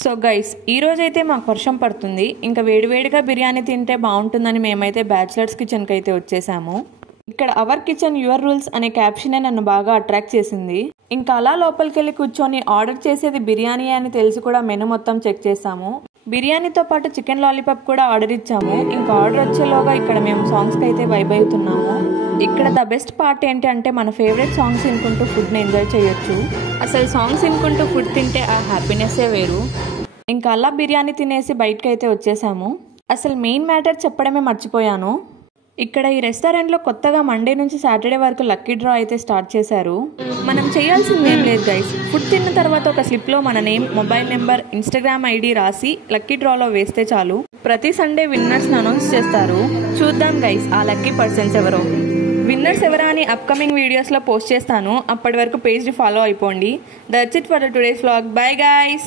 So guys ఈ రోజైతే మాకు వర్షం పడుతుంది. ఇంకా వేడివేడిగా బిర్యానీ తింటే బాగుంటుందని మేమైతే బ్యాచిలర్స్ కిచెన్కి అయితే వచ్చేసాము. ఇక్కడ అవర్ కిచెన్ యువర్ రూల్స్ అనే క్యాప్షనే నన్ను బాగా అట్రాక్ట్ చేసింది. ఇంకా అలా లోపలికి వెళ్ళి కూర్చొని ఆర్డర్ చేసేది బిర్యానీ అని తెలిసి కూడా మెనూ మొత్తం చెక్ చేసాము. బిర్యానీతో పాటు చికెన్ లాలీపాప్ కూడా ఆర్డర్ ఇచ్చాము. ఇంకా ఆర్డర్ వచ్చేలోగా ఇక్కడ మేము సాంగ్స్కి అయితే వైబ్ అవుతున్నాము. ఇక్కడ ద బెస్ట్ పార్ట్ ఏంటి అంటే మన ఫేవరెట్ సాంగ్స్ వినుకుంటూ ఫుడ్ని ఎంజాయ్ చేయొచ్చు. అసలు సాంగ్స్ వినుకుంటూ ఫుడ్ తింటే ఆ హ్యాపీనెస్సే వేరు. ఇంకా అలా బిర్యానీ తినేసి బయటకు అయితే వచ్చేసాము. అసలు మెయిన్ మ్యాటర్ చెప్పడమే మర్చిపోయాను. ఇక్కడ ఈ రెస్టారెంట్లో కొత్తగా మండే నుంచి సాటర్డే వరకు లక్కీ డ్రా అయితే స్టార్ట్ చేశారు. మనం చేయాల్సింది ఏం లేదు గైస్. ఫుడ్ తిన్న తర్వాత ఒక స్లిప్లో మన name, mobile number, Instagram ID రాసి లక్కీ డ్రాలో వేస్తే చాలు. ప్రతి సండే విన్నర్స్ని అనౌన్స్ చేస్తారు. చూద్దాం గైస్ ఆ లక్కీ పర్సన్స్ ఎవరో. విన్నర్స్ ఎవరా అని అప్కమింగ్ వీడియోస్లో పోస్ట్ చేస్తాను. అప్పటి వరకు పేజ్ని ఫాలో అయిపోండి. That's it for the today's vlog. Bye guys.